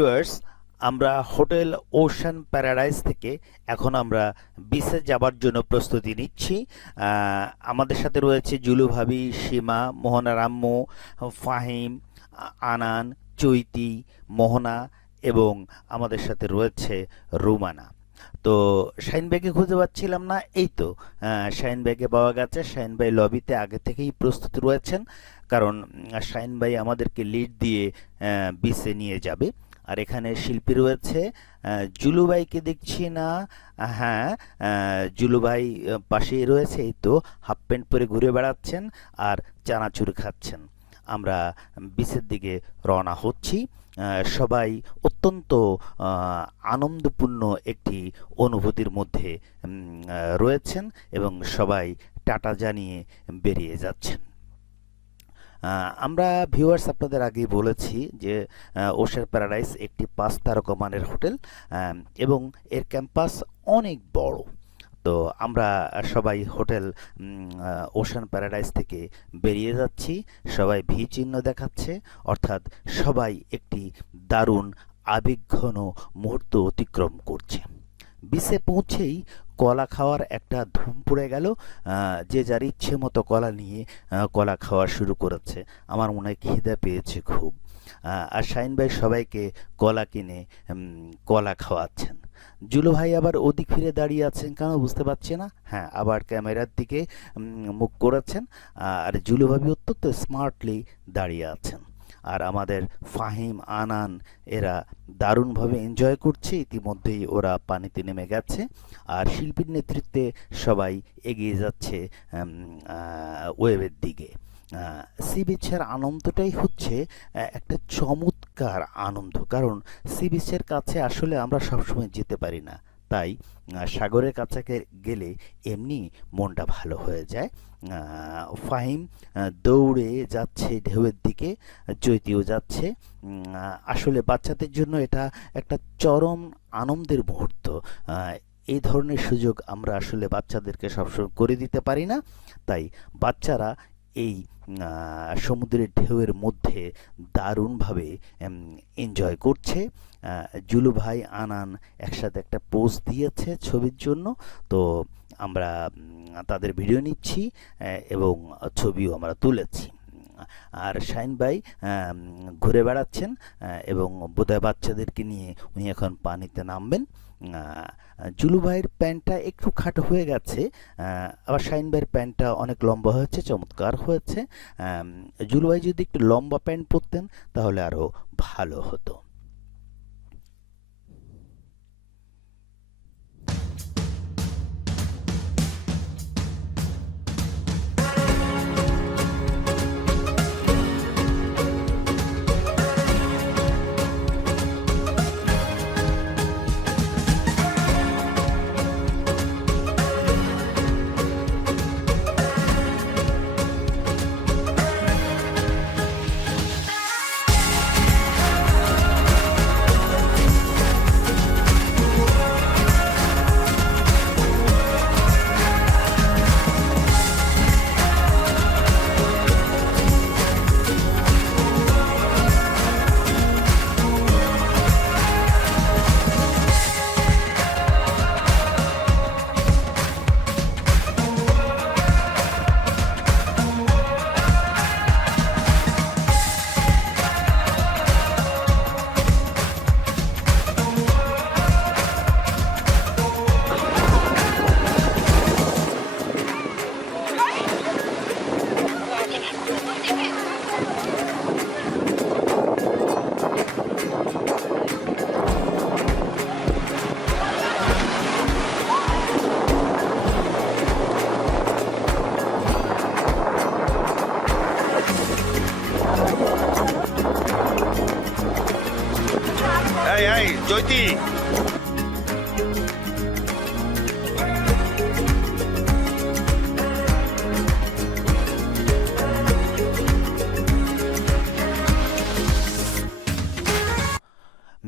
Viewers, আমরা hotel ocean paradise থেকে এখন আমরা বিচে যাবার জন্য প্রস্তুতি নিচ্ছি। আমাদের সাথে রয়েছে জুলু ভাবি, সীমা, মোহনা, রাম্মু, ফাহিম, আনান, চৈতি, মোহনা এবং আমাদের সাথে রয়েছে রুমানা। তো শাহিন ভাইকে খুঁজে পাচ্ছিলাম না, এই তো শাহিন ভাইকে পাওয়া গেছে। শাহিন ভাই লবিতে আগে থেকেই প্রস্তুত রয়েছেন, কারণ শাহিন ভাই আমাদেরকে লিড দিয়ে বিচে নিয়ে যাবে। আর এখানে শিল্পী রয়েছে, জুলু ভাইকে দেখছি না। হ্যাঁ, জুলু ভাই পাশেই রয়েছে, এই তো হাফ প্যান্ট পরে ঘুরে বেড়াচ্ছেন আর চানাচুর খাচ্ছেন। আমরা বিচের দিকে রওনা হচ্ছি। সবাই অত্যন্ত আনন্দপূর্ণ একটি অনুভূতির মধ্যে রয়েছেন এবং সবাই টাটা জানিয়ে বেরিয়ে যাচ্ছেন। আমরা ভিউয়ার্স আপনাদের আগেই বলেছি যে ওশান প্যারাডাইস একটি 5 তারকা মানের হোটেল এবং এর ক্যাম্পাস অনেক বড়। তো আমরা সবাই হোটেল ওশান প্যারাডাইস থেকে বেরিয়ে যাচ্ছি। সবাই ভি চিহ্ন দেখাচ্ছে, অর্থাৎ সবাই একটি দারুণ আবেগঘন মুহূর্ত অতিক্রম করছে। বিচে পৌঁছেই কলা খাওয়ার একটা ধুম পড়ে গেল। যে যার ইচ্ছে মতো কলা নিয়ে কলা খাওয়া শুরু করেছে। আমার মনে হয় খিদে পেয়েছে খুব। আর শাহিন ভাই সবাইকে কলা কিনে কলা খাওয়াচ্ছেন। জুলু ভাই আবার ওদিক ফিরে দাঁড়িয়ে আছেন কেন বুঝতে পারছি না। হ্যাঁ, আবার ক্যামেরার দিকে মুখ করেছেন। আর জুলু ভাবি অত্যন্ত স্মার্টলি দাঁড়িয়ে আছেন। আর আমাদের ফাহিম, আনান এরা দারুণভাবে এনজয় করছে। ইতিমধ্যেই ওরা পানিতে নেমে গেছে। আর শিল্পীর নেতৃত্বে সবাই এগিয়ে যাচ্ছে ওয়েবের দিকে। সি বিচের আনন্দটাই হচ্ছে একটা চমৎকার আনন্দ, কারণ সি বিচের কাছে আসলে আমরা সবসময় যেতে পারি না। তাই সাগরের কাছে গেলে এমনি মনটা ভালো হয়ে যায়। ফাহিম দৌড়ে যাচ্ছে ঢেউয়ের দিকে, চৈতিও যাচ্ছে। আসলে বাচ্চাদের জন্য এটা একটা চরম আনন্দের মুহূর্ত। এই ধরনের সুযোগ আমরা আসলে বাচ্চাদেরকে সবসময় করে দিতে পারি না। তাই বাচ্চারা এই সমুদ্রের ঢেউয়ের মধ্যে দারুণভাবে এনজয় করছে। জুলু ভাই, আনান একসাথে একটা পোজ দিয়েছে ছবির জন্য। তো আমরা তাদের ভিডিও নিচ্ছি এবং ছবিও আমরা তুলেছি। আর শাহিন ভাই ঘুরে বেড়াচ্ছেন এবং বোধহয় বাচ্চাদেরকে নিয়ে উনি এখন পানিতে নামবেন। জুলু ভাইয়ের প্যান্টটা একটু খাটো হয়ে গেছে, আবার শাহিন ভাইয়ের প্যান্টটা অনেক লম্বা হয়েছে, চমৎকার হয়েছে। জুলু ভাই যদি একটু লম্বা প্যান্ট পরতেন তাহলে আরো ভালো হতো। এই জ্যোতি,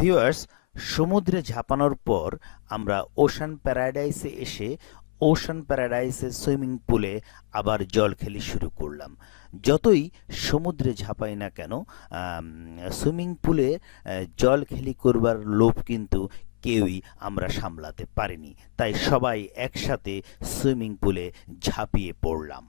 ভিউয়ার্স, সমুদ্রে ঝাঁপানোর পর আমরা ওশান প্যারাডাইসে এসে ওশান প্যারাডাইসের সুইমিং পুলে আবার জল খেলি শুরু করলাম। যতই সমুদ্রে ঝাঁপাই না কেন, সুইমিং পুলে জল খেলি করবার লোভ কিন্তু কেউই আমরা সামলাতে পারিনি, তাই সবাই একসাথে সুইমিং পুলে ঝাঁপিয়ে পড়লাম।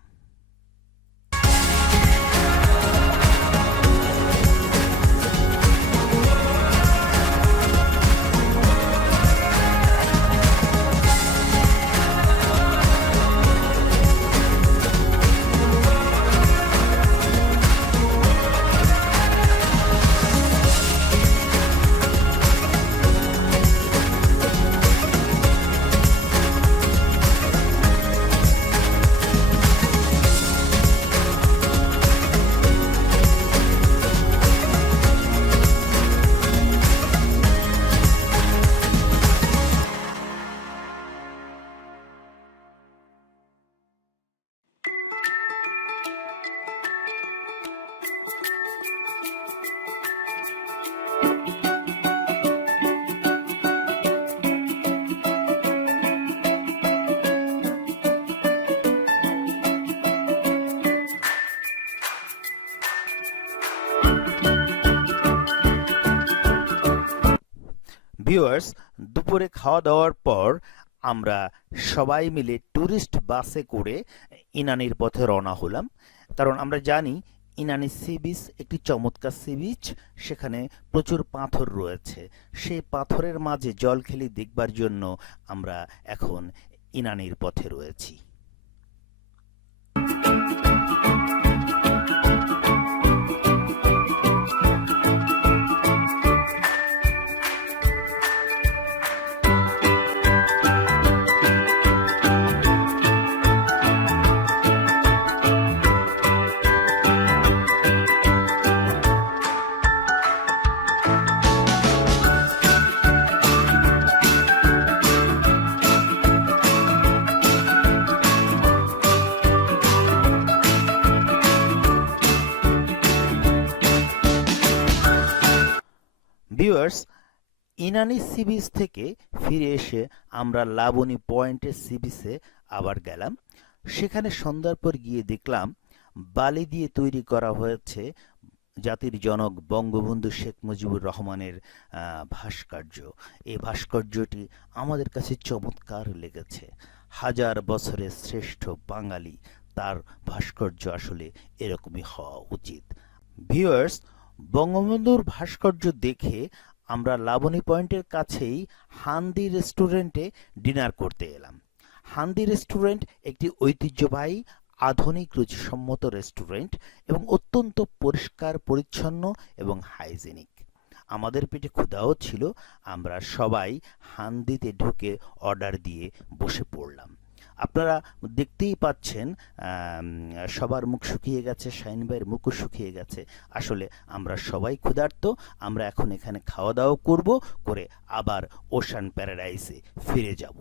ভিউয়ার্স, দুপুরে খাওয়া দাওয়ার পর আমরা সবাই মিলে ট্যুরিস্ট বাসে করে ইনানির পথে রওনা হলাম। কারণ আমরা জানি ইনানি সি বিচ একটি চমৎকার সি বিচ, সেখানে প্রচুর পাথর রয়েছে। সেই পাথরের মাঝে জলখেলি দেখবার জন্য আমরা এখন ইনানির পথে রয়েছি। ভিউয়ার্স, ইনানি সি বিচ থেকে ফিরে এসে আমরা লাবণী পয়েন্টের সি বিচে আবার গেলাম। সেখানে সন্ধ্যার পর গিয়ে দেখলাম বালি দিয়ে তৈরি করা হয়েছে জাতির জনক বঙ্গবন্ধু শেখ মুজিবুর রহমানের ভাস্কর্য। এই ভাস্কর্যটি আমাদের কাছে চমৎকার লেগেছে। হাজার বছরের শ্রেষ্ঠ বাঙালি, তার ভাস্কর্য আসলে এরকমই হওয়া উচিত। ভিউয়ার্স, বঙ্গবন্ধুর ভাস্কর্য দেখে আমরা লাবণী পয়েন্টের কাছেই হান্দি রেস্টুরেন্টে ডিনার করতে এলাম। হান্দি রেস্টুরেন্ট একটি ঐতিহ্যবাহী আধুনিক রুচিসম্মত রেস্টুরেন্ট এবং অত্যন্ত পরিষ্কার পরিচ্ছন্ন এবং হাইজেনিক। আমাদের পেটে ক্ষুধাও ছিল, আমরা সবাই হান্দিতে ঢুকে অর্ডার দিয়ে বসে পড়লাম। আপনারা দেখতেই পাচ্ছেন সবার মুখ শুকিয়ে গেছে, শাহিন ভাইয়ের মুখও শুকিয়ে গেছে। আসলে আমরা সবাই ক্ষুধার্ত। আমরা এখন এখানে খাওয়া দাওয়া করব, করে আবার ওশান প্যারাডাইসে ফিরে যাব।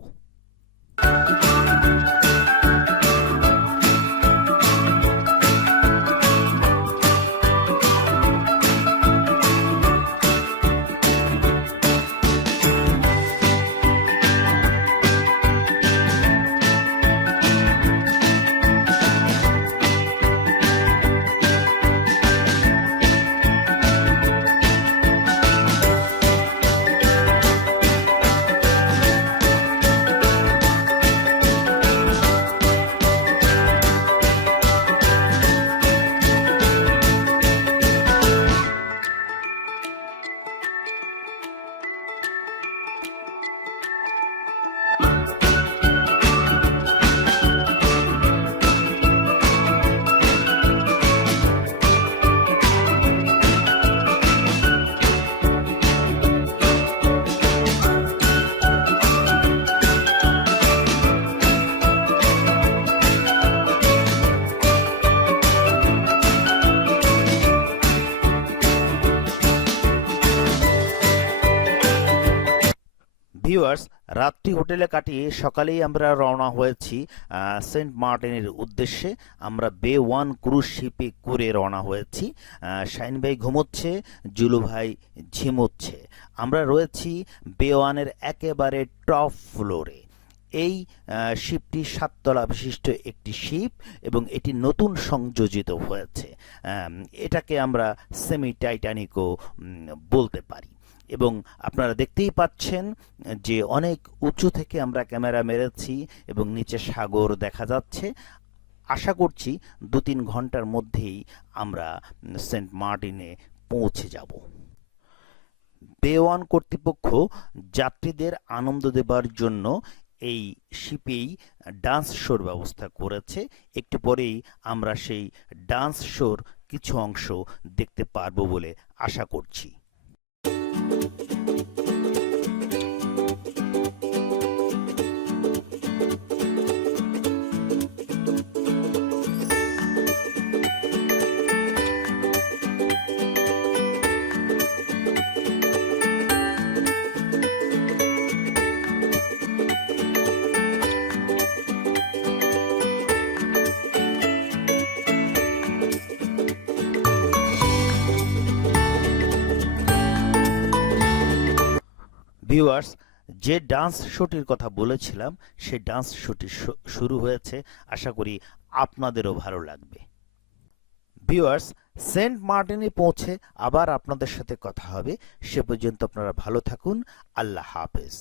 ভিউয়ার্স, রাতটি হোটেলে কাটিয়ে সকালেই আমরা রওনা হয়েছি সেন্ট মার্টিনের উদ্দেশ্যে। আমরা বে ওয়ান ক্রুজ শিপে করে রওনা হয়েছি। শাহিন ভাই ঘুমোচ্ছে, জুলু ভাই ঝিমোচ্ছে। আমরা রয়েছি বে ওয়ানের একেবারে টপ ফ্লোরে। এই শিপটি 7 তলা বিশিষ্ট একটি শিপ এবং এটি নতুন সংযোজিত হয়েছে। এটাকে আমরা সেমি টাইটানিকও বলতে পারি। এবং আপনারা দেখতেই পাচ্ছেন যে অনেক উঁচু থেকে আমরা ক্যামেরা মেরেছি এবং নিচে সাগর দেখা যাচ্ছে। আশা করছি 2-3 ঘন্টার মধ্যেই আমরা সেন্ট মার্টিনে পৌঁছে যাব। বে ওয়ান কর্তৃপক্ষ যাত্রীদের আনন্দ দেবার জন্য এই শিপেই ডান্স শোর ব্যবস্থা করেছে। একটু পরেই আমরা সেই ডান্স শোর কিছু অংশ দেখতে পারবো বলে আশা করছি। ভিউয়ার্স, যে ডান্স শোটির কথা বলেছিলাম সেই ডান্স শোটি শুরু হয়েছে। আশা করি আপনাদেরও ভালো লাগবে। ভিউয়ার্স, সেন্ট মার্টিনে পৌঁছে আবার আপনাদের সাথে কথা হবে। সে পর্যন্ত আপনারা ভালো থাকুন। আল্লাহ হাফেজ।